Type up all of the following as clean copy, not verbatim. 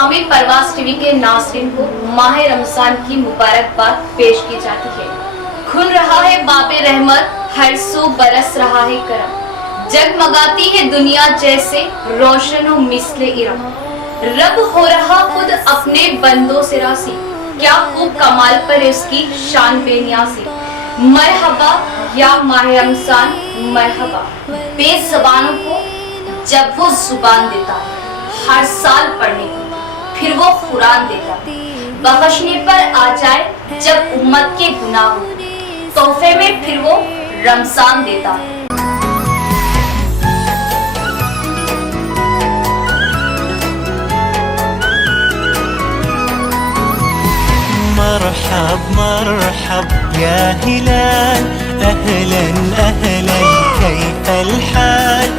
तमामी परवाज़ TV के नाज़रीन को माह रमज़ान की मुबारकबाद पेश की जाती है। खुल रहा है बाबे रहमत, हर सो बरस रहा है करम, जगमगाती है दुनिया जैसे रोशन व मिसले इरम। रब हो रहा खुद अपने बंदों से रासी, क्या खूब कमाल पर उसकी शान बेनियाज़ी। मरहबा या माह रमज़ान मरहबा, बेज़बानों को जब वो जुबान देता है हर साल पढ़ने को, फिर वो कुरान देता है बख्शने पर आ जाए जब उम्मत के गुनाह हो, तोहफे में फिर वो रमज़ान देता है। मरहब मरहब या हिलाल, अहलन अहलन कैफल हाल,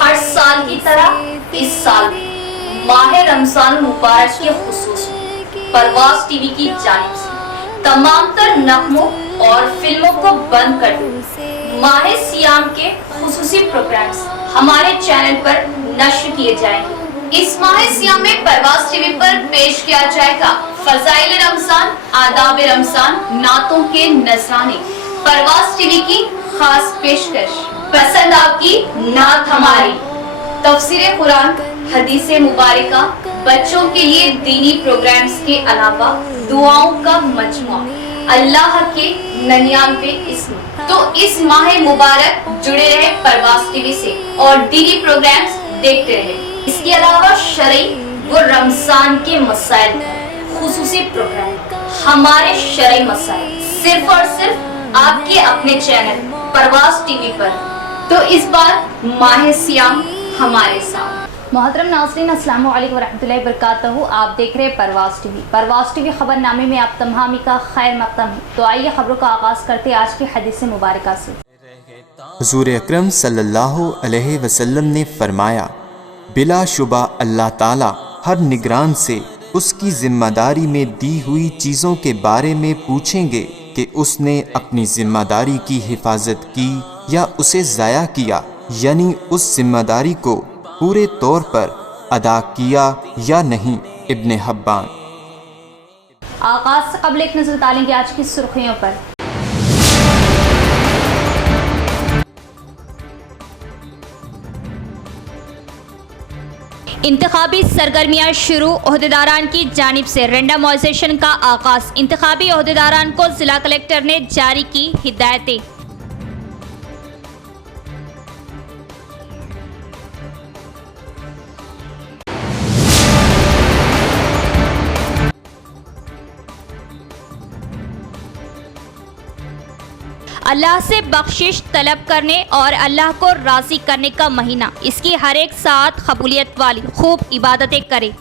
हर साल की तरह इस साल माह रमज़ान मुबारक के खुसूस परवाज़ टीवी की जानिब से तमाम तर नगमों और फिल्मों को बंद कर दो। माह सियाम के खुसूसी प्रोग्राम्स हमारे चैनल पर नश्र किए जाएंगे। इस माह सियाम में परवाज़ टीवी पर पेश किया जाएगा फज़ाइल रमज़ान, आदाब रमज़ान, नातों के नज़राने। परवाज़ टीवी की खास पेशकश, पसंद आपकी नात हमारी, तफसीर कुरान, हदीसे मुबारका, बच्चों के लिए दीनी प्रोग्राम्स के अलावा दुआओं का मजमुआ, अल्लाह के 99 इस्म। तो इस माह मुबारक जुड़े रहे परवाज़ टीवी से और दीनी प्रोग्राम्स देखते रहे। इसके अलावा शरई व रमज़ान के मसाइल खुसूसी प्रोग्राम, हमारे शरई मसाइल सिर्फ और सिर्फ आपके अपने चैनल परवाज़ टीवी पर। तो इस बार माह सियाम हमारे साथ। मोहतरम नाज़रीन, अस्सलामु अलैकुम वरहमतुल्लाहि वबरकातुहू। आप देख रहे हैं परवाज़ टीवी। परवाज़ टीवी खबरनामे में आप तमामी का खैर मक़दम है। तो आइए खबरों का आगाज़ करते हैं आज की हदीस मुबारका से। हुज़ूर अकरम सल्लल्लाहु अलैहि वसल्लम ने फरमाया, बिलाशुबा अल्लाह ताला हर निगरान से उसकी जिम्मेदारी में दी हुई चीज़ों के बारे में पूछेंगे कि उसने अपनी जिम्मेदारी की हिफाजत की या उसे ज़ाया किया, यानी उस जिम्मेदारी को पूरे तौर पर अदा किया या नहीं। इब्न हब्बान। आगाज़ से कबल एक नज़र डालेंगे आज की सुर्खियों पर। इंतखाबी सरगर्मियां शुरू, ओहदेदारान की जानिब से रेंडमाइजेशन का आगाज। इंतखाबी ओहदेदारान को जिला कलेक्टर ने जारी की हिदायतें। अल्लाह से बख्शिश तलब करने और अल्लाह को राज़ी करने का महीना, इसकी हर एक साथ कबूलियत वाली खूब इबादतें करें।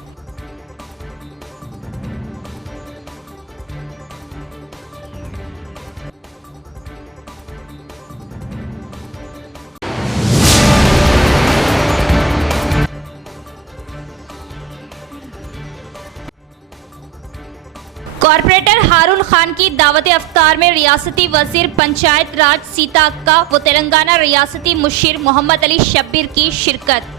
कॉरपोरेटर हारून खान की दावत अफ्तार में रियासती वजीर पंचायत राज सीता अक्का व तेलंगाना रियासती मुशीर मोहम्मद अली शब्बीर की शिरकत।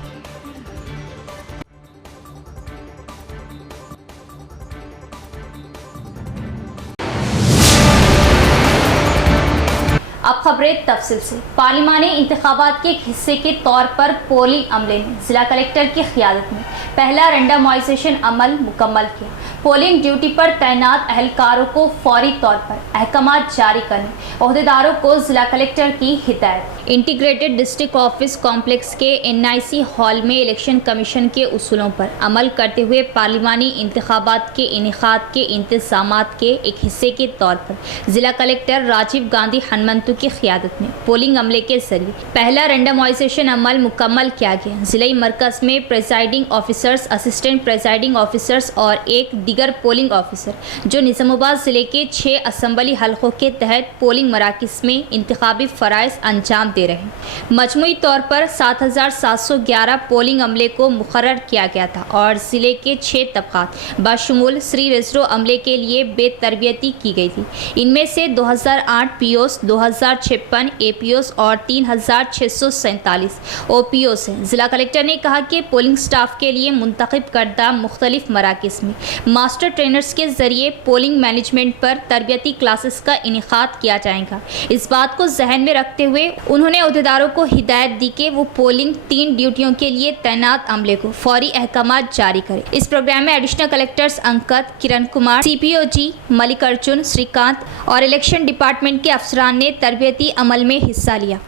अब खबरें तफसील से। पार्लिमानी इंतखाबात के एक हिस्से के तौर पर पोलिंग अमले ने जिला कलेक्टर की क़ियादत में पहला रेंडमाइजेशन अमल मुकम्मल किया। पोलिंग ड्यूटी पर तैनात अहलकारों को फौरी तौर पर अहकामात जारी करने, ओहदेदारों को जिला कलेक्टर की हिदायत। इंटीग्रेटेड डिस्ट्रिक्ट ऑफिस कॉम्प्लेक्स के NIC हॉल में इलेक्शन कमीशन के उसूलों पर अमल करते हुए पार्लिमानी इंतखाबात के इनेकाद के इंतजामात के एक हिस्से के तौर पर जिला कलेक्टर राजीव गांधी हनुमंतु की क़ियादत में पोलिंग अमले के जरिए पहला रेंडमाइजेशन अमल मुकम्मल किया गया। ज़िले मरकज़ में presiding officers, assistant presiding officers और एक दीगर पोलिंग ऑफिसर जो निज़ामाबाद ज़िले के 6 असम्बली हलकों के तहत पोलिंग मराकज़ में इंतखाबी फ़राइज़ अंजाम दे रहे हैं। मजमूई तौर पर 7,711 पोलिंग अमले को मुकर्रर किया गया था और ज़िले के 6 तबक़ात बाशमूल श्री रेजरो अमले के लिए बेतरबियती की गई थी। इनमें से 2008 पीओस, 2056 एपीओस और 3,647 ओपीओस हैं। ज़िला कलेक्टर ने कहा कि पोलिंग स्टाफ के लिए मुंतखब करदा मुख्तलिफ मराकज़ में मास्टर ट्रेनर्स के ज़रिए पोलिंग मैनेजमेंट पर तरबियती क्लासेस का इनेकाद किया जाएगा। इस बात को जहन में रखते हुए उन्होंने अहदेदारों को हिदायत दी कि वो पोलिंग 3 ड्यूटियों के लिए तैनात अमले को फौरी अहकामात जारी करें। इस प्रोग्राम में additional collectors अंकत, Kiran Kumar, CPOG Mallikarjun, Shrikant और इलेक्शन डिपार्टमेंट के अफसरान ने तरबियती अमल में हिस्सा लिया।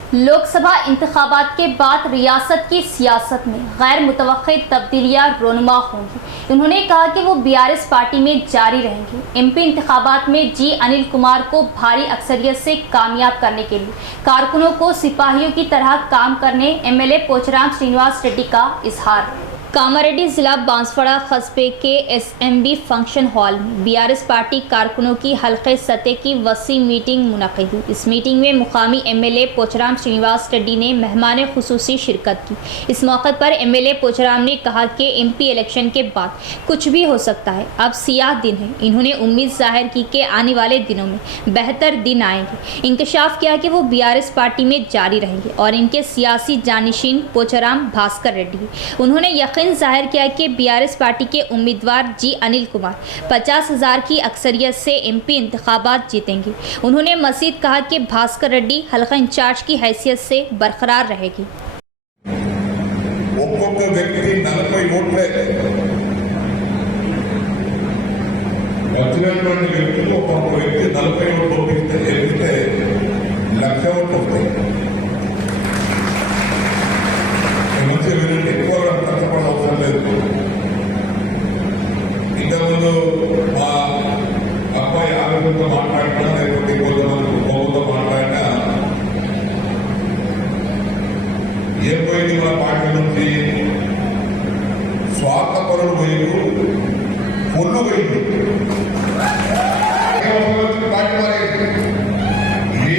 लोकसभा इंतखाबात के बाद रियासत की सियासत में गैर मुतवक्किल तब्दीलियाँ रोनुमा होंगी। उन्होंने कहा कि वो BRS पार्टी में जारी रहेंगे। MP इंतखाबात में G अनिल कुमार को भारी अक्सरियत से कामयाब करने के लिए कारकुनों को सिपाहियों की तरह काम करने MLA पोचराम श्रीनिवास रेड्डी का इजहार। कामारेड्डी ज़िला बांसवाड़ा कस्बे के SMB फंक्शन हॉल में BRS पार्टी कारकुनों की हल्के सतह की वसी मीटिंग मुनक़िद हुई। इस मीटिंग में मुकामी MLA पोचराम श्रीनिवास रेड्डी ने मेहमान खुसूसी शिरकत की। इस मौके पर MLA पोचराम ने कहा कि MP इलेक्शन के बाद कुछ भी हो सकता है, अब सियाह दिन है। इन्होंने उम्मीद जाहिर की कि आने वाले दिनों में बेहतर दिन आएंगे। इंकशाफ किया कि वो BRS पार्टी में जारी रहेंगे और इनके सियासी जानिशीन पोचराम भास्कर रेड्डी। उन्होंने यकीन जाहिर किया कि BRS पार्टी के उम्मीदवार G अनिल कुमार 50,000 की अक्सरियत से MP इंतखाबात जीतेंगे। उन्होंने मज़ीद कहा कि भास्कर रेड्डी हल्का इंचार्ज की हैसियत से बरकरार रहेगी। ఇంతకుముందు మా అబ్బాయి ఆరోగ్యంతో మాట్లాడినా లేకపోతే కొంతమంది కోపంతో మాట్లాడినా ఏం పోయింది మన పార్టీ నుంచి స్వార్థపరులు పోయింది, పొల్లు పోయింది. పార్టీ మారేది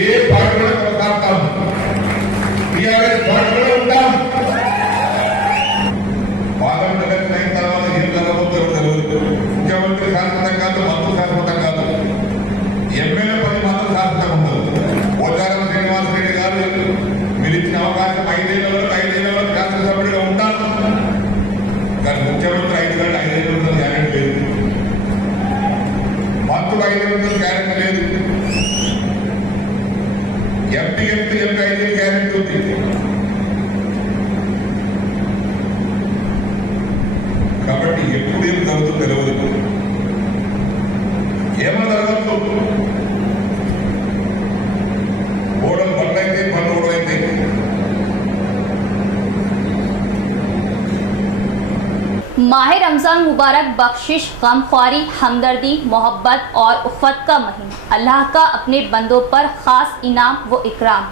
ఏ పార్టీ కూడా కొనసాగుతాం, BRS పార్టీలో ఉంటాం. ముఖ్యమంత్రి శాశ్వతం కాదు, మంత్రులు శాశ్వతం కాదు, ఎమ్మెల్యే పని మాత్రం శాశ్వతం ఉండదు. పోచారం శ్రీనివాస్ రెడ్డి గారు మీరు ఇచ్చిన అవకాశం 5 ఏళ్ల వరకు శాసనసభ్యుడిగా ఉంటాను, కానీ ముఖ్యమంత్రి 5 గంటలు 5 ఏళ్ళ గ్యారెంటీ లేదు, మంత్రులు 5 ఏళ్ళ గ్యారెంటీ లేదు, ఎంపీ 5 ఏళ్ళ గ్యారెంటీ ఉంది. కాబట్టి ఎప్పుడు ఏం జరుగుతుందో తెలియదు, ఏమన్నా జరగదు. ఓడం పనులైతే పనులు ఓడైతే माह रमज़ान मुबारक बख्शिश, गमख्वारी, हमदर्दी, मोहब्बत और उफ़्फ़त का महीना अल्लाह का अपने बंदों पर ख़ास इनाम व इकराम।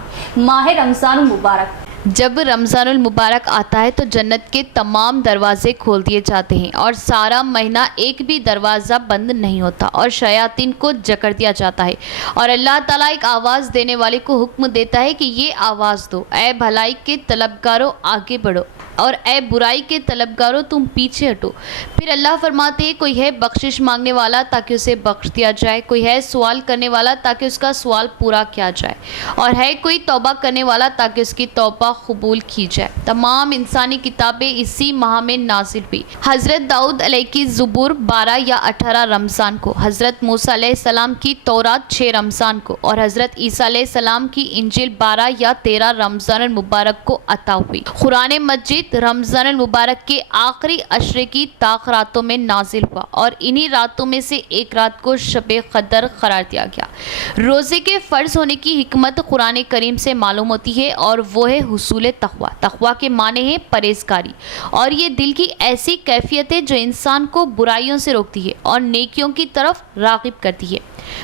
माह रमज़ान मुबारक जब रमज़ानुल मुबारक आता है तो जन्नत के तमाम दरवाज़े खोल दिए जाते हैं और सारा महीना एक भी दरवाज़ा बंद नहीं होता और शयातीन को जकड़ दिया जाता है और अल्लाह ताला एक आवाज़ देने वाले को हुक्म देता है कि ये आवाज़ दो, ऐ भलाई के तलबगारों आगे बढ़ो और ऐ बुराई के तलबगारों तुम पीछे हटो। फिर अल्लाह फरमाते हैं कोई है बख्शिश मांगने वाला ताकि उसे बख्श दिया जाए, कोई है सवाल करने वाला ताकि उसका सवाल पूरा किया जाए और है कोई तौबा करने वाला ताकि उसकी तौबा कबूल की जाए। तमाम इंसानी किताबें इसी माह में नाजिल हुई। हज़रत दाऊद अलैहि की ज़ुबूर 12 या 18 रमज़ान को, हज़रत मूसा अलैहिस्सलाम की तौरात 6 रमज़ान को और हज़रत ईसा अलैहिस्सलाम की इंजिल 12 या 13 रमज़ान मुबारक को अता हुई। कुरान मजीद रमज़ान मुबारक के आखिरी अशरे की ताक रातों में नाजिल हुआ और इन्हीं रातों में से एक रात को शबे क़दर करार दिया गया। रोज़े के फ़र्ज़ होने की हिकमत कुरान करीम से मालूम होती है और वो है हुसूल तक़वा। तक़वा के माने हैं परहेज़गारी और ये दिल की ऐसी कैफियत है जो इंसान को बुराइयों से रोकती है और नेकियों की तरफ राग़िब करती है।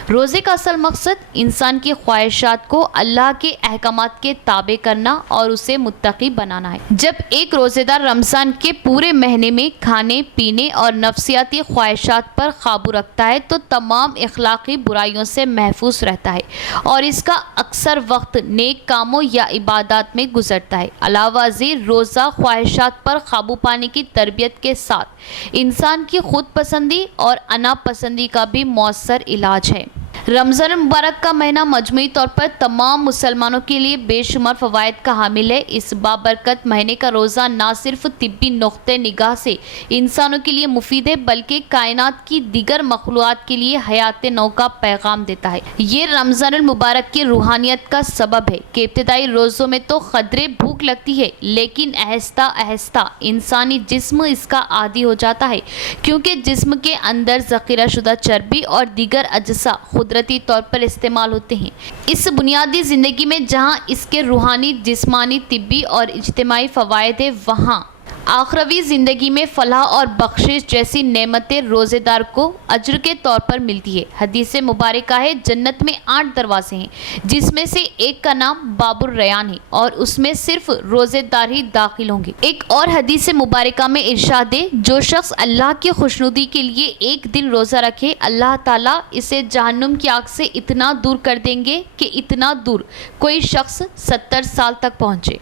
रोज़े का असल मकसद इंसान की ख्वाहिशात को अल्लाह के अहकामात के ताबे करना और उसे मुत्तकी बनाना है। जब एक रोज़ेदार रमज़ान के पूरे महीने में खाने पीने और नफ्सियाती ख्वाहिशात पर काबू रखता है तो तमाम इखलाकी बुराइयों से महफूज रहता है और इसका अक्सर वक्त नेक कामों या इबादत में गुजरता है। अलावाज़ी रोज़ा ख्वाहिशात पर काबू पाने की तरबियत के साथ इंसान की खुद पसंदी और अना पसंदी का भी मौसर इलाज है। रमज़ान मुबारक का महीना मजमूई तौर पर तमाम मुसलमानों के लिए बेशुमार फ़वाइद का हामिल है। इस बाबरकत महीने का रोज़ा ना सिर्फ तिब्बी नुक्ते निगाह से इंसानों के लिए मुफीद है बल्कि कायनात की दीगर मखलूक़ात के लिए हयात नौ का पैगाम देता है। ये रमज़ान मुबारक की रूहानियत का सबब है कि इब्तिदाई रोज़ों में तो क़दरे भूख लगती है लेकिन आहिस्ता आहिस्ता इंसानी जिस्म इसका आदी हो जाता है क्योंकि जिस्म के अंदर ज़ख़ीरा शुदा चर्बी और दीगर अज्जा कुदरती तौर पर इस्तेमाल होते हैं। इस बुनियादी ज़िंदगी में जहाँ इसके रूहानी, जिस्मानी, तिब्बी और इज्तिमाई फ़वाइद है वहाँ आखरवी ज़िंदगी में फलाह और बख्शिश जैसी नेमतें रोज़ेदार को अज्र के तौर पर मिलती है। हदीस मुबारका है जन्नत में 8 दरवाजे हैं जिसमें से एक का नाम बाबुर रयान है और उसमें सिर्फ रोज़ेदार ही दाखिल होंगे। एक और हदीस मुबारका में इरशाद है जो शख्स अल्लाह की खुशनुदी के लिए एक दिन रोज़ा रखे अल्लाह ताला इसे जहन्नुम की आग से इतना दूर कर देंगे कि इतना दूर कोई शख्स 70 साल तक पहुँचे।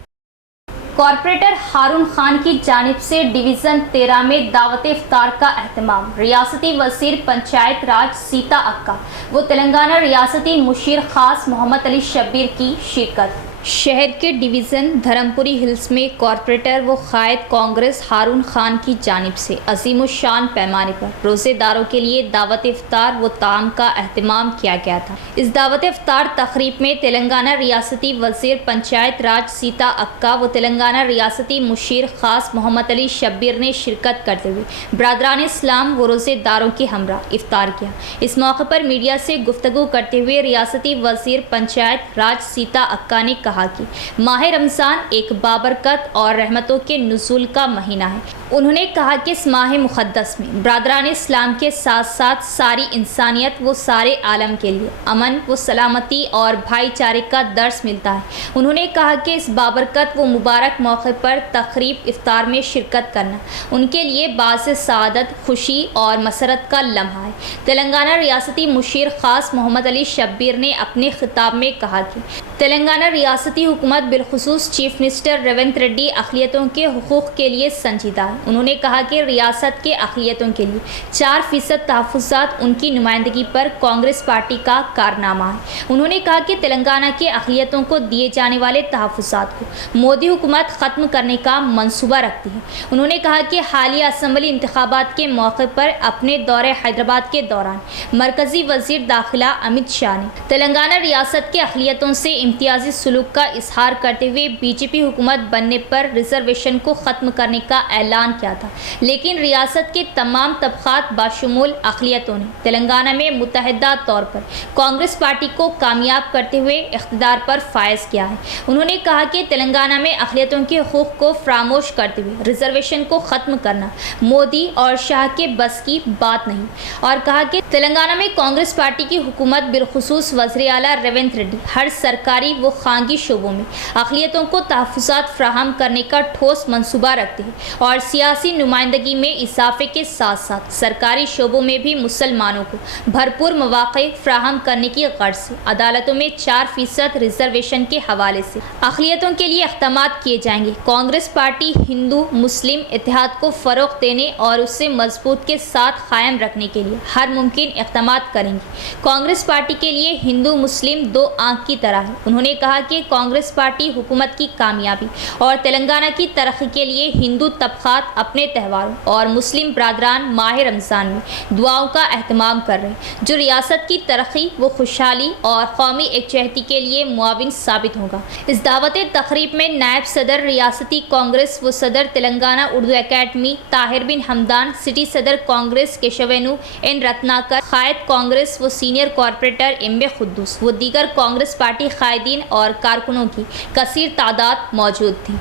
कॉरपोरेटर हारून खान की जानिब से डिवीज़न 13 में दावत इफ्तार का एहतमाम। रियासती वज़ीर पंचायत राज सीता अक्का व तेलंगाना रियासती मुशीर ख़ास मोहम्मद अली शब्बीर की शिरकत। शहर के डिवीज़न धर्मपुरी हिल्स में कॉरपोरेटर व क़ायद कांग्रेस हारून खान की जानिब से अज़ीमुश्शान पैमाने पर रोज़ेदारों के लिए दावत इफ्तार व ताम का एहतमाम किया गया था। इस दावत इफ्तार तक़रीब में तेलंगाना रियासती वज़ीर पंचायत राज सीता अक्का व तेलंगाना रियासती मुशीर ख़ास मोहम्मद अली शब्बीर ने शिरकत करते हुए बरादरान इस्लाम व रोज़ेदारों के हमरा इफ्तार किया। इस मौके पर मीडिया से गुफ्तगू करते हुए रियासती वज़ीर पंचायत राज सीता अक्का ने कहा कि माह रमज़ान एक बाबरकत और रहमतों के नुज़ूल का महीना है। उन्होंने कहा कि इस माह मुक़द्दस में बरादरान इस्लाम के साथ साथ सारी इंसानियत व सारे आलम के लिए अमन व सलामती और भाईचारे का दर्स मिलता है। उन्होंने कहा कि इस बाबरकत व मुबारक मौके पर तक़रीब इफ्तार में शिरकत करना उनके लिए बाज़ सआदत, खुशी और मसरत का लम्हा है। तेलंगाना रियासती मुशीर ख़ास मोहम्मद अली शब्बीर ने अपने खिताब में कहा कि तेलंगाना रियासती हुकूमत बिलखुसूस चीफ मिनिस्टर रेवंत रेड्डी अक़लियतों के हुकूक़ के लिए संजीदा है। उन्होंने कहा कि रियासत के अक़लियतों के लिए 4% तहफ़्फ़ुज़ात उनकी नुमाइंदगी पर कांग्रेस पार्टी का कारनामा है। उन्होंने कहा कि तेलंगाना के अक़लियतों को दिए जाने वाले तहफ़्फ़ुज़ात को मोदी हुकूमत ख़त्म करने का मनसूबा रखती है। उन्होंने कहा कि हालिया असम्बली इंतखाबात के मौके पर अपने दौरे हैदराबाद के दौरान मरकज़ी वज़ीर दाखिला अमित शाह ने तेलंगाना रियासत के अक़लियतों से इम्तियाजी सुलूक का इजहार करते हुए बीजेपी हुकूमत बनने पर रिजर्वेशन को ख़त्म करने का ऐलान किया था, लेकिन रियासत के तमाम तबक़ात बाशमूल अक़लियतों ने तेलंगाना में मुतहदा तौर पर कांग्रेस पार्टी को कामयाब करते हुए इक़्तिदार पर फायज़ किया है। उन्होंने कहा कि तेलंगाना में अक़लियतों के हुकूक़ को फरामोश करते हुए रिजर्वेशन को ख़त्म करना मोदी और शाह के बस की बात नहीं, और कहा कि तेलंगाना में कांग्रेस पार्टी की हुकूमत बिलखुसूस वज़ीर आला रेवंत रेड्डी हर सरकारी व खानगी शोबों में अक़लियतों को तहफ़्फ़ुज़ात फ़राहम करने का ठोस मनसूबा रखते हैं और सियासी नुमाइंदगी में इजाफे के साथ साथ सरकारी शोबों में भी मुसलमानों को भरपूर मौक़े फ़राहम करने की गर्ज से अदालतों में 4% रिजर्वेशन के हवाले से अक़लियतों के लिए इक़दामात किए जाएंगे। कांग्रेस पार्टी हिंदू मुस्लिम इत्तेहाद को फ़रोग़ देने और उसे मजबूत के साथ कायम रखने के लिए हर मुमकिन इक़दामात करेंगी। कांग्रेस पार्टी के लिए हिंदू मुस्लिम दो आँख की तरह है। उन्होंने कहा कि कांग्रेस पार्टी हुकूमत की कामयाबी और तेलंगाना की तरक्की के लिए हिंदू तबक़ात अपने त्यौहारों और मुस्लिम बरादरान माह रमज़ान में दुआओं का एहतमाम कर रहे हैं, जो रियासत की तरक्की व खुशहाली और कौमी एकजहती के लिए मुआविन साबित होगा। इस दावत तक़रीब में नायब सदर रियासती कांग्रेस व सदर तेलंगाना उर्दू अकेडमी ताहिर बिन हमदान, सिटी सदर कांग्रेस केशवेनु एन रत्नाकर, क़ायद कांग्रेस व सीनियर कॉरपोरेटर एम.ए. खुद्दूस व दीगर कांग्रेस पार्टी कायदीन और कारकुनों की कसीर तादाद मौजूद थी।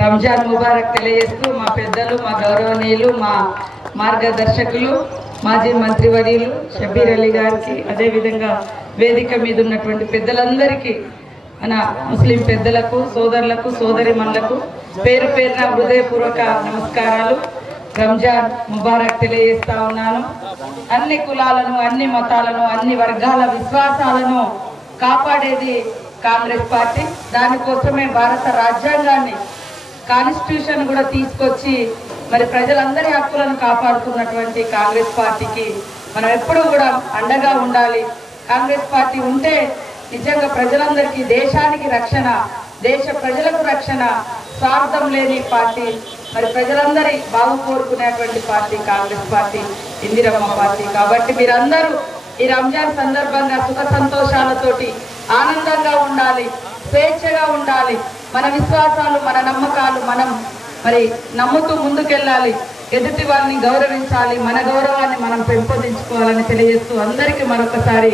రంజాన్ ముబారక్ తెలియజేస్తూ మా పెద్దలు, మా గౌరవనీయులు, మా మార్గదర్శకులు మాజీ మంత్రివర్యులు షబీర్ అలీ గారికి, అదేవిధంగా వేదిక మీద ఉన్నటువంటి పెద్దలందరికీ, మన ముస్లిం పెద్దలకు, సోదరులకు, సోదరిమణులకు పేరు పేరున హృదయపూర్వక నమస్కారాలు, రంజాన్ ముబారక్ తెలియజేస్తా ఉన్నాను. అన్ని కులాలను, అన్ని మతాలను, అన్ని వర్గాల విశ్వాసాలను కాపాడేది కాంగ్రెస్ పార్టీ. దానికోసమే భారత రాజ్యాంగాన్ని, కాన్స్టిట్యూషన్ కూడా తీసుకొచ్చి మరి ప్రజలందరి హక్కులను కాపాడుతున్నటువంటి కాంగ్రెస్ పార్టీకి మనం ఎప్పుడూ కూడా అండగా ఉండాలి. కాంగ్రెస్ పార్టీ ఉంటే నిజంగా ప్రజలందరికీ, దేశానికి రక్షణ, దేశ ప్రజలకు రక్షణ, స్వార్థం లేని పార్టీ, మరి ప్రజలందరి బాగు కోరుకునేటువంటి party Congress party, Indiramma party. కాబట్టి మీరందరూ ఈ రంజాన్ సందర్భంగా సుఖ సంతోషాలతోటి ఆనందంగా ఉండాలి, స్వేచ్ఛగా ఉండాలి. మన విశ్వాసాలు, మన నమ్మకాలు మనం మరి నమ్ముతూ ముందుకెళ్ళాలి. ఎదుటి వారిని గౌరవించాలి, మన గౌరవాన్ని మనం పెంపొందించుకోవాలని తెలియజేస్తూ అందరికీ మరొకసారి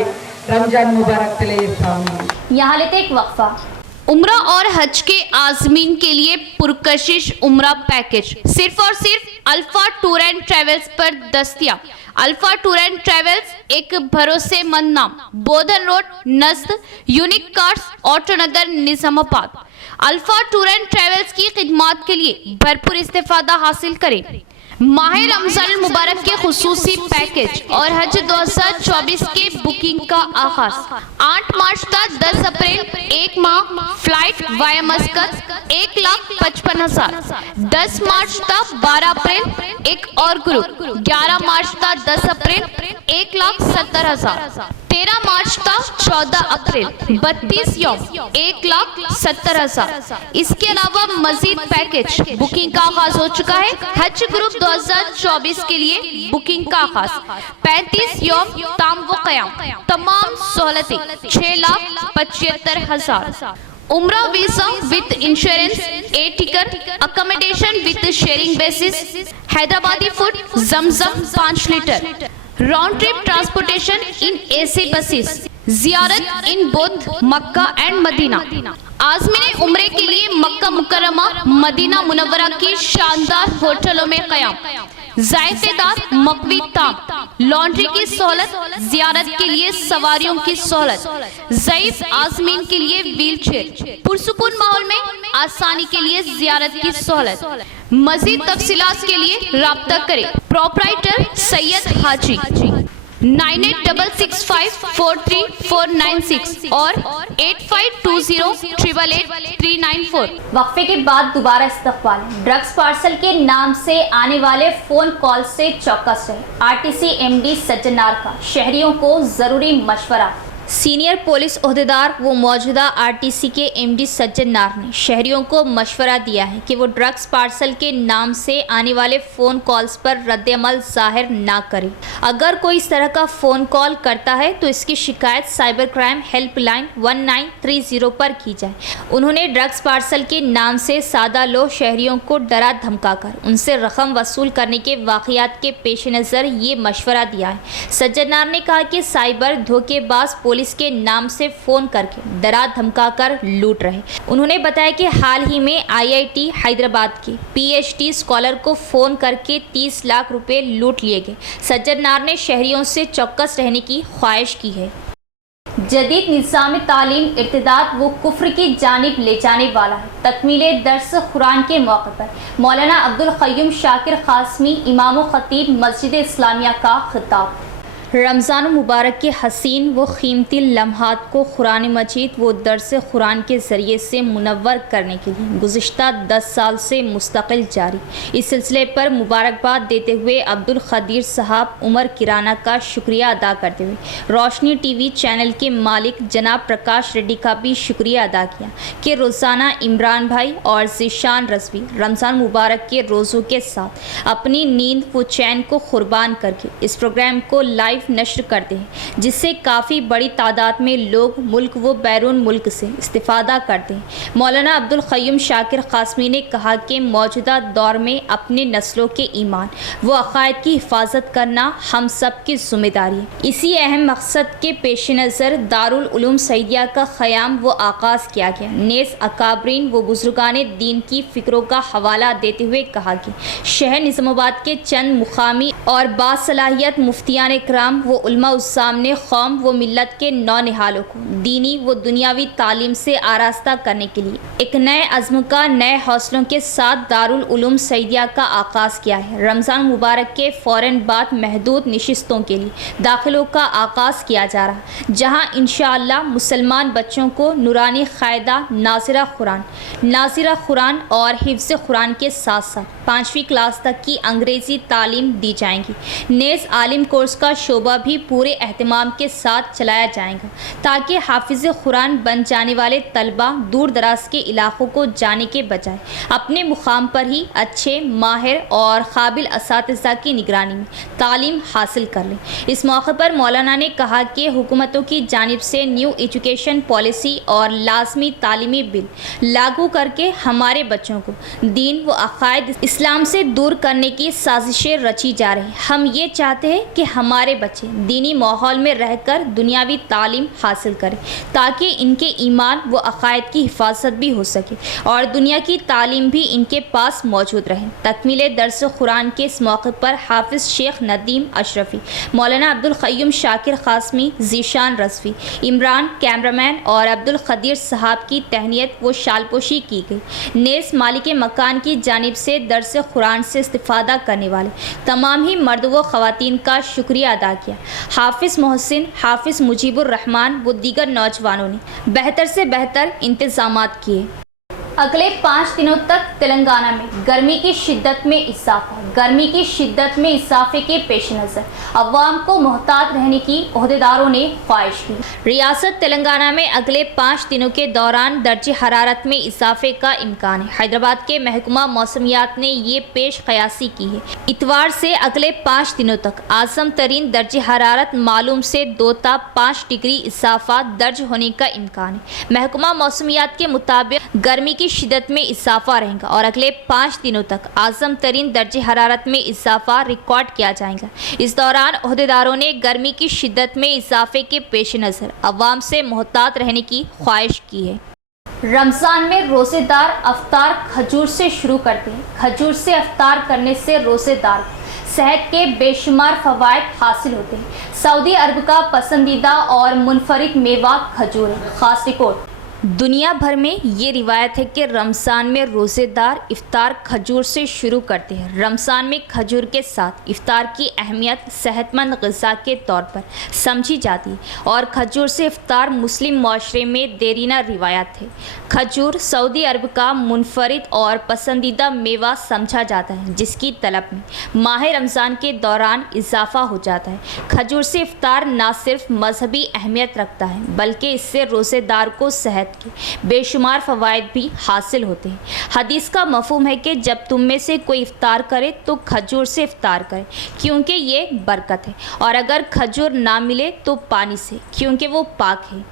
रमजान मुबारक తెలియజేస్తా ఉన్నాను. यहाँ लेते एक वक्फा। उम्रा और हज के आज़मीन के लिए पुरकशिश उम्रा पैकेज सिर्फ और सिर्फ अल्फा टूर एंड ट्रेवल्स पर दस्तयाब। अल्फा टूर एंड ट्रेवल्स एक भरोसेमंद नाम, बोधन रोड नज़द unique cars, Autonagar, Nizamabad. Alpha tour and travels की खिदमात के लिए भरपूर इस्तेफादा हासिल करें। माह रमजान मुबारक के खुसूसी पैकेज और हज 2024 के बुकिंग का आगाज 8 मार्च तक 10 अप्रैल 1 माह फ्लाइट वाया मस्कत 1,55,000, 10 मार्च तक 12 अप्रैल एक और ग्रुप, 11 मार्च तक 10 अप्रैल 1,70,000, 13 मार्च तक 14 अप्रैल 32 यौम 1,70,000। इसके अलावा मजीद पैकेज बुकिंग का आगाज हो चुका है। हज ग्रुप 2024 के लिए बुकिंग का आगाज 35 यौम ताम व क़याम, तमाम सहूलतें 6,75,000। उम्रा visa with insurance, air ticket, accommodation with sharing basis, Hyderabadi food, Zamzam 5 litre, round trip transportation in AC buses, जियारत in both Mecca and Medina. आज़मीन उम्रे के लिए मक्का मुकर्रमा, मदीना मुनव्वरा की शानदार होटलों में क़याम, जायफेदार मकवी ताम, लॉन्ड्री की सहूलत, जियारत के लिए सवारियों की सहूलत, ज़ईफ आज़मीन के लिए व्हील चेयर, पुरसुकून माहौल में आसानी के लिए जियारत की सहूलत। मजीद तफसीलात के लिए राब्ता करें प्रोपराइटर सैयद हाजी 9866543496 और 8520888394। वक्फे के बाद दोबारा इस्तकबाल। ड्रग्स पार्सल के नाम से आने वाले फोन कॉल से चौकस रहे। आरटीसी एमडी सज्जन नार का शहरियों को जरूरी मशवरा। सीनियर पुलिस ओहदेदार व मौजूदा आरटीसी के एमडी सज्जन नार ने शहरियों को मशवरा दिया है कि वो ड्रग्स पार्सल के नाम से आने वाले फ़ोन कॉल्स पर रद्द-ए-अमल ज़ाहिर ना करें। अगर कोई इस तरह का फ़ोन कॉल करता है तो इसकी शिकायत साइबर क्राइम हेल्पलाइन 1930 पर की जाए। उन्होंने ड्रग्स पार्सल के नाम से सादा लोग शहरियों को डरा धमकाकर उनसे रकम वसूल करने के वाक़ियात के पेश नज़र ये मशवरा दिया है। सज्जन नार ने कहा कि साइबर धोखेबाज पुलिस के नाम से फ़ोन करके डरा धमकाकर लूट रहे। उन्होंने बताया कि हाल ही में आईआईटी हैदराबाद के पीएचडी स्कॉलर को फ़ोन करके 30 लाख रुपए लूट लिए गए। सज्जन नार ने शहरियों से चौकस रहने की ख्वाहिश की है। जदीद निज़ाम तालीम इर्तिदाद व कुफ्र की जानिब ले जाने वाला है। तकमीले दर्स कुरान के मौके पर मौलाना अब्दुल क़य्यूम शाकिर क़ासमी इमाम व ख़तीब मस्जिद इस्लामिया का खिताब। रमज़ान मुबारक के हसीन व कीमती लम्हात को कुरान मजीद व दर्स कुरान के ज़रिए से मुनव्वर करने के लिए गुज़िश्ता 10 साल से मुस्तकिल जारी। इस सिलसिले पर मुबारकबाद देते हुए अब्दुल क़दीर साहब उमर किराना का शुक्रिया अदा करते हुए रोशनी टीवी चैनल के मालिक जनाब प्रकाश रेड्डी का भी शुक्रिया अदा किया कि रोज़ाना इमरान भाई और ज़ीशान रज़वी रमज़ान मुबारक के रोज़ों के साथ अपनी नींद व चैन को कुर्बान करके इस प्रोग्राम को लाइव तारीफ नश्र करते हैं, जिससे काफ़ी बड़ी तादाद में लोग मुल्क व बैरून मुल्क से इस्तिफ़ादा करते हैं। मौलाना अब्दुल क़य्यूम शाकिर क़ासमी ने कहा कि मौजूदा दौर में अपने नस्लों के ईमान व अक़ायद की हिफाजत करना हम सब की ज़िम्मेदारी है। इसी अहम मकसद के पेश नज़र दारुल उलूम सईदिया का क़याम व आगाज़ किया गया। नेज़ अकाबरीन व बुज़ुर्गान दीन की फ़िक्रों का हवाला देते हुए कहा कि शहर निज़ामाबाद के चंद मुकामी और बासलाहियत मुफ्तियान इकराम व उलमा उस्साम ने कौम व मिल्लत के नौनिहालों को दीनी व दुनियावी तालीम से आरास्ता करने के लिए एक नए अज़्म का नए हौसलों के साथ दारुल उलूम सईदिया का आगाज़ किया है। रमज़ान मुबारक के फ़ौरन बाद महदूद नशिस्तों के लिए दाखिलों का आगाज़ किया जा रहा, जहाँ इंशाअल्लाह मुसलमान बच्चों को नूरानी क़ायदा नाज़िरा कुरान और हिफ्ज़ कुरान के साथ साथ 5वीं क्लास तक की अंग्रेज़ी तालीम दी जाएंगी। नेज़ आलिम कोर्स का शोबा भी पूरे एहतमाम के साथ चलाया जाएगा, ताकि हाफिज़ कुरान बन जाने वाले तलबा दूर दराज के इलाक़ों को जाने के बजाय अपने मुकाम पर ही अच्छे, माहिर और काबिल असातिज़ा की निगरानी में तालीम हासिल कर लें। इस मौके पर मौलाना ने कहा कि हुकूमतों की जानिब से न्यू एजुकेशन पॉलिसी और लाजमी तालीमी बिल लागू करके हमारे बच्चों को दीन व अक़ायद इस्लाम से दूर करने की साजिशें रची जा रही। हम ये चाहते हैं कि हमारे बच्चे दीनी माहौल में रहकर दुनियावी तालीम हासिल करें, ताकि इनके ईमान व अक़ायद की हिफाजत भी हो सके और दुनिया की तालीम भी इनके पास मौजूद रहे। तकमील दर्स कुरान के इस मौके पर हाफिज़ शेख नदीम अशरफी, मौलाना अब्दुल क़य्यूम शाकिर क़ासमी, ज़ीशान रज़वी, इमरान कैमरामैन और अब्दुल क़दीर साहब की तहनीत व शालपोशी की गई। नेज़ मालिक मकान की जानिब से दर्स कुरान से इस्तिफ़ादा करने वाले तमाम ही मर्द व ख़वातीन का शुक्रिया अदा किया। हाफिज़ मोहसिन, हाफिज़ मुजीबुर रहमान व दीगर नौजवानों ने बेहतर से बेहतर इंतज़ामात किए। अगले 5 दिनों तक तेलंगाना में गर्मी की शिद्दत में इजाफा। गर्मी की शिद्दत में इजाफे के पेश नज़र अवाम को मोहतात रहने की ओहदेदारों ने ख्वाहिश की। रियासत तेलंगाना में अगले 5 दिनों के दौरान दर्जे हरारत में इजाफे का इम्कान है। हैदराबाद के महकमा मौसमियात ने ये पेश क़यासी की है। इतवार से अगले 5 दिनों तक आज़म तरीन दर्जे हरारत मालूम से 2 ता 5 डिग्री इजाफा दर्ज होने का इम्कान है। महकमा मौसमियात के मुताबिक गर्मी की शिद्दत में इजाफा रहेगा और अगले 5 दिनों तक आज़म तरीन दर्जे हरारत में इजाफा रिकॉर्ड किया जाएगा। इस दौरान ओहदेदारों ने गर्मी की शिद्दत में इजाफे के पेश नज़र अवाम से मोहतात रहने की ख्वाहिश की है। रमज़ान में रोज़ेदार अफ्तार खजूर से शुरू करते हैं। खजूर से अफ्तार करने से रोज़ेदार सेहत के बेशुमार फ़वाइद हासिल होते हैं। सऊदी अरब का पसंदीदा और मुनफरिद मेवा खजूर है। ख़ास रिपोर्ट। दुनिया भर में ये रिवायत है कि रमज़ान में रोज़ेदार इफ्तार खजूर से शुरू करते हैं। रमज़ान में खजूर के साथ इफ्तार की अहमियत सेहतमंद ग़िज़ा के तौर पर समझी जाती है और खजूर से इफ्तार मुस्लिम माशरे में देरीना रिवायत है। खजूर सऊदी अरब का मुनफरिद और पसंदीदा मेवा समझा जाता है, जिसकी तलब में माह रमज़ान के दौरान इजाफा हो जाता है। खजूर से इफ्तार न सिर्फ मजहबी अहमियत रखता है, बल्कि इससे रोज़ेदार को सेहत के बेशुमार फ़वाइद भी हासिल होते हैं। हदीस का मफ़हूम है कि जब तुम में से कोई इफ्तार करे तो खजूर से इफ्तार करे, क्योंकि ये बरकत है, और अगर खजूर ना मिले तो पानी से, क्योंकि वो पाक है।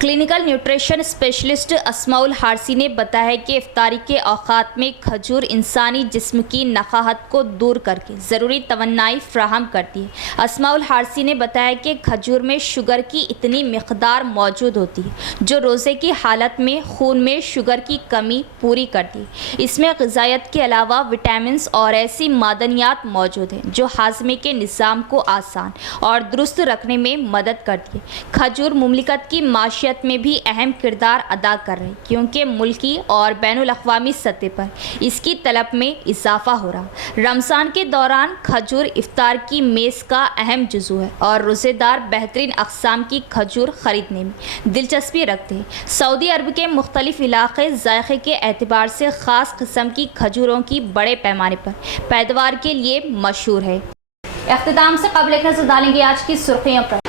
क्लिनिकल न्यूट्रिशन स्पेशलिस्ट अस्माउल हारसी ने बताया कि इफ्तारी के औक़ात में खजूर इंसानी जिस्म की नक़ाहत को दूर करके ज़रूरी तवन्नाई फ़राहम करती है। अस्माउल हारसी ने बताया कि खजूर में शुगर की इतनी मिक़दार मौजूद होती है जो रोज़े की हालत में खून में शुगर की कमी पूरी करती है। इसमें ग़िज़ायत के अलावा विटामिन्स और ऐसी मादनियात मौजूद हैं जो हाज़मे के निज़ाम को आसान और दुरुस्त रखने में मदद करती है। खजूर मुमलिकत की माशियत में भी अहम किरदार अदा कर रही, क्योंकि मुल्की और बैनुल अक़वामी सतह पर इसकी तलब में इजाफा हो रहा। रमज़ान के दौरान खजूर इफ्तार की मेज़ का अहम जुज़ू है और रोज़ेदार बेहतरीन अक़साम की खजूर ख़रीदने में दिलचस्पी रखते हैं। सऊदी अरब के मुख्तलिफ इलाक़े ज़ायक़े के एतबार से ख़ास किस्म की खजूरों की बड़े पैमाने पर पैदावार के लिए मशहूर है। इख्तिताम से क़ब्ल एक नज़र डालेंगे आज की सुर्ख़ियों पर।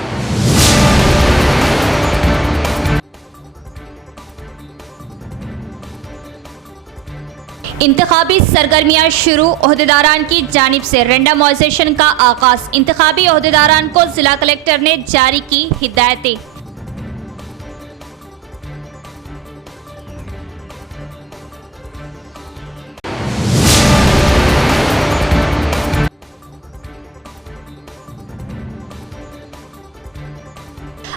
इंतखाबी सरगर्मियां शुरू, ओहदेदारान की जानिब से रेंडमाइजेशन का आगाज। इंतखाबी ओहदेदारान को जिला कलेक्टर ने जारी की हिदायतें।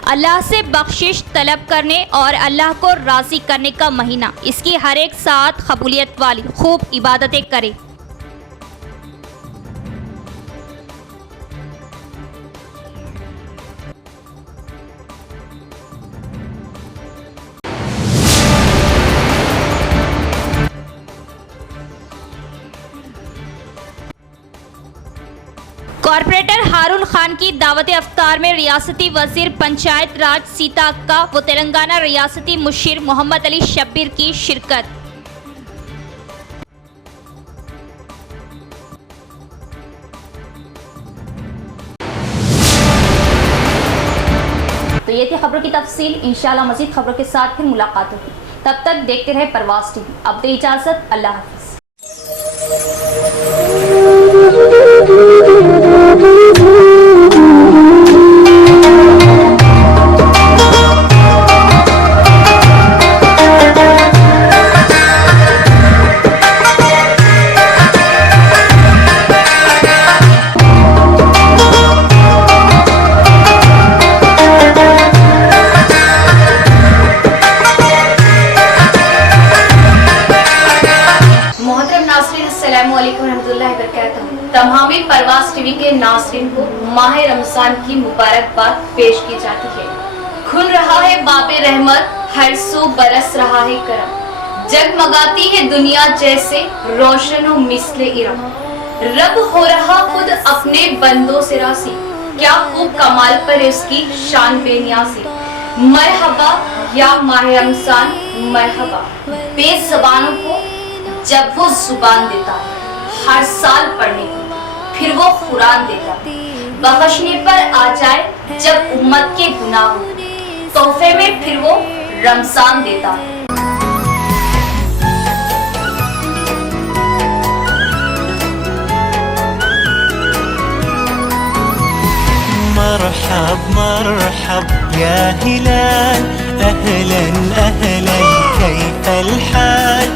अल्लाह से बख्शिश तलब करने और अल्लाह को राज़ी करने का महीना, इसकी हर एक साथ कबूलियत वाली खूब इबादतें करें। कॉर्पोरेटर हारून खान की दावत अफ्तार में रियासती वजीर पंचायत राज सीता अक्का व तेलंगाना रियासती मुशीर मोहम्मद अली शब्बीर की शिरकत। तो ये थी खबरों की तफसील। इंशाल्लाह मजीद खबरों के साथ फिर मुलाकात होगी। तब तक देखते रहे परवाज़ टीवी। अब दे इजाज़त, अल्लाह हाफ़िज़। तमामी परवाज़ टीवी के नाज़रीन को माह रमज़ान की मुबारकबाद पेश की जाती है। खुल रहा है बाबे रहमत, हर सू बरस रहा है करम, जगमगाती है दुनिया जैसे रोशन व मिस्ले इरम। रब हो रहा खुद अपने बंदों से राज़ी, क्या खूब कमाल पर इसकी शान बेनियाज़ी। मरहबा या माह रमज़ान मरहबा, बेज़बानों को जब वो जुबान देता है हर साल पढ़ने को, फिर वो कुरान देता है बख्शने पर आ जाए जब उम्मत के गुनाह हो, तोहफे में फिर वो रमजान देता है। मरहब मरहब या हिलाल, अहलन अहलन कैफल हाल,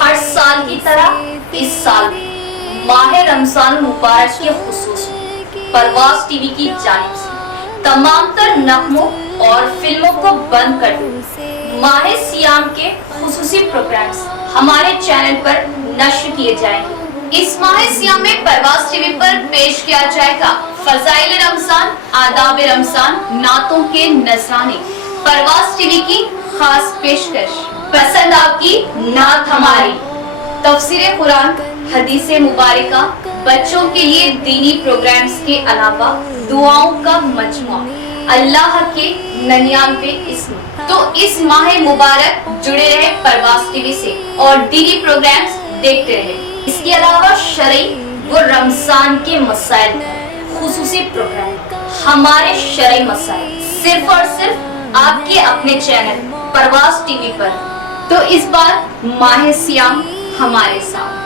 हर साल की तरह इस साल माह रमजान मुबारक के खुसूस परवाज़ टीवी की जानिब से तमाम तर नगमों और फिल्मों को बंद कर दो माह सियाम के खुसूसी प्रोग्राम्स हमारे चैनल पर नश्र किए जाएंगे। इस माह सियाम में परवाज़ टीवी पर पेश किया जाएगा फज़ाइल रमजान, आदाब रमजान, नातों के नजराने। परवाज़ टीवी की खास पेशकश, पसंद आपकी नात हमारी, तफसीर कुरान, हदीसे मुबारका, बच्चों के लिए दीनी प्रोग्राम्स के अलावा दुआओं का मजमुआ, अल्लाह के 99 इस्म। तो इस माह मुबारक जुड़े रहे परवाज़ टीवी से और दीनी प्रोग्राम्स देखते रहे। इसके अलावा शरई व रमजान के मसाइल खुसूसी प्रोग्राम, हमारे शरई मसाइल सिर्फ और सिर्फ आपके अपने चैनल परवाज़ टीवी पर। तो इस बार माह सियाम हमारे साथ।